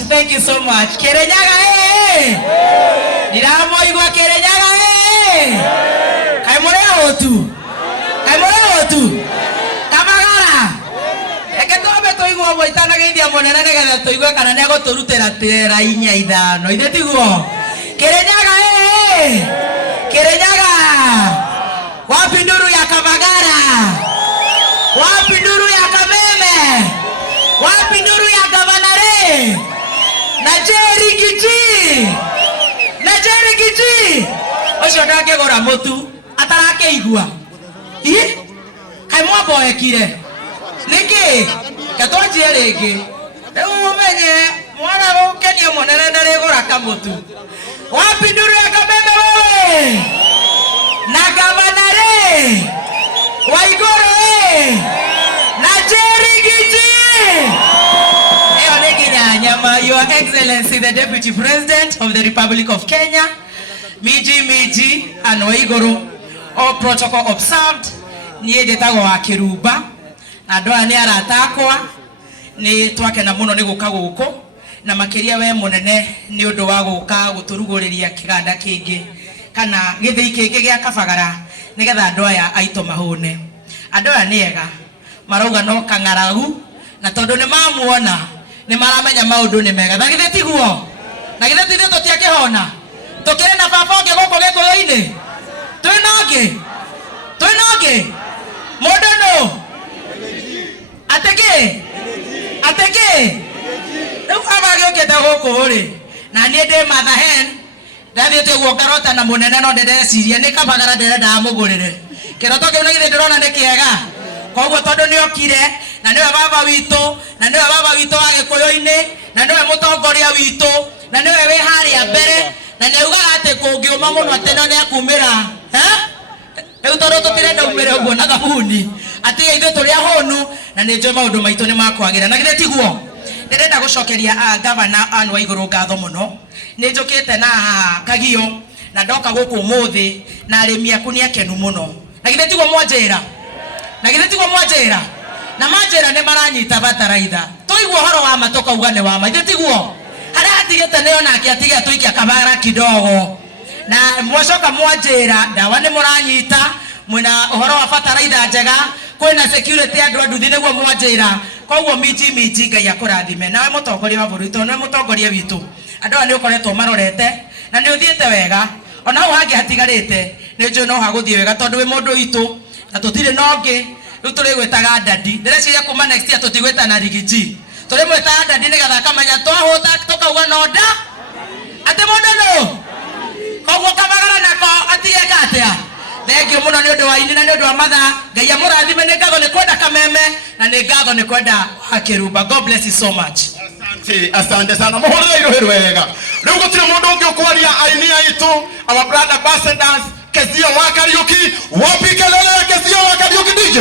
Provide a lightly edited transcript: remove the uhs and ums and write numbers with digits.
much. Thank you so much. Kirinyaga Ndiramoigwa Kirinyaga Kaimureo tu. Kamagara. Eketobe toigwa boitana geithia monene negetha toigwe kana nego turutira tira inya ithano. Ithe tiguo. Kirinyaga Kirinyaga. Wapi nduru ya Kamagara? Wapi nduru ya Kameme? Wapi nduru ya Gavanare? Najeri Giji. Ocio ndangegora mutu atarake igua. Kai mwabo ekire. Niki? Katwanjie ringi. Riu umenye mwana ukenie monene ndarigora kamutu. Wapi nduru ya Kameme wewe? Na Gavanare? Waigore? Najeri Giji. Your Excellency, the Deputy President of the Republic of Kenya, Miji and Waiguru, all protocol observed. Niye detago wa Kiruba, na doa ni aratakwa, ni twake na muno ni guka guko, na makiria we munene ni undu wa guka guturugureria kiganda kingi kana githii kingi gia Kabagara nigetha andu aya aito mahune. Andu aya ni ega marauga no kang'aragu na tondu ni mamuona ni maramenya maundu ni mega. Na githe tiguo. Na githe tithe tutiakihona. Tukire na baba onge goko gikuyu-ini. Twinoge. Mundu no. Ateke. Riu baba giukite guku ri. Na nie ndi Mother Hen. Ndathiite guo ngarota na munene no ndeciria ni Kabagara ndirenda amugurire. Kiroto kiu na githe ndirona ni kiega. Koguo tondu ni okire na niwe baba witu wa gikuyu-ini na niwe mutongoria witu na niwe wi haria mbere na niugaga ati kungiuma muno ati no ni akumira riu tondu tutirenda umire uguo na thabuni ati ithuĩ turi ahonu na ni njoi maundu maitu ni makwagira. Na githe tiguo ndirenda gucokeria Governor Anne Waiguru ngatho muno. Ni njukite na Kagio na ndoka guku umuthi na arimi aku ni akenu muno. Na githe tiguo mwanjira na manjira ne maranyita bataraitha toigwo horo wa matoka ugane wa maithe tiguo haria atigete ne ona akiatiga tuikia Kabagara kidogo na mwacoka mwanjira ndawa ne muranyita mwina horo wa bataraitha njega kwina security andu nduthi neguo mwanjira. Koguo miji Ngai akurathime nawe mutongoria wa bũrũri tondu mutongoria witu andu ani ukoretwo marorete na ni uthiete wega ona uhangi hatigarite ni njui no haguthie wega tondu wi mundu witu na tutire nongi. Riu turi gwetaga Dadi ndireciria kuma next year tutigweta na Rigiji turi mwetaga Dadi nigetha akamenya twahuta tukauga nonda ati mundu no. Koguo Kabagara nako atigeka atia. Thank you muno ni undu wa ini na ni undu wa matha. Ngai amurathime. Ni ngatho ni kwenda Kameme na ni ngatho ni kwenda Kiruba. God bless you so much. Asante sana muhore iroheru wega. Riu gutire mundu ungi ukwaria aini aitu our brother ambassadors Kezia wa Kariuki. Wapi kelele ya Kezia wa Kariuki DJ?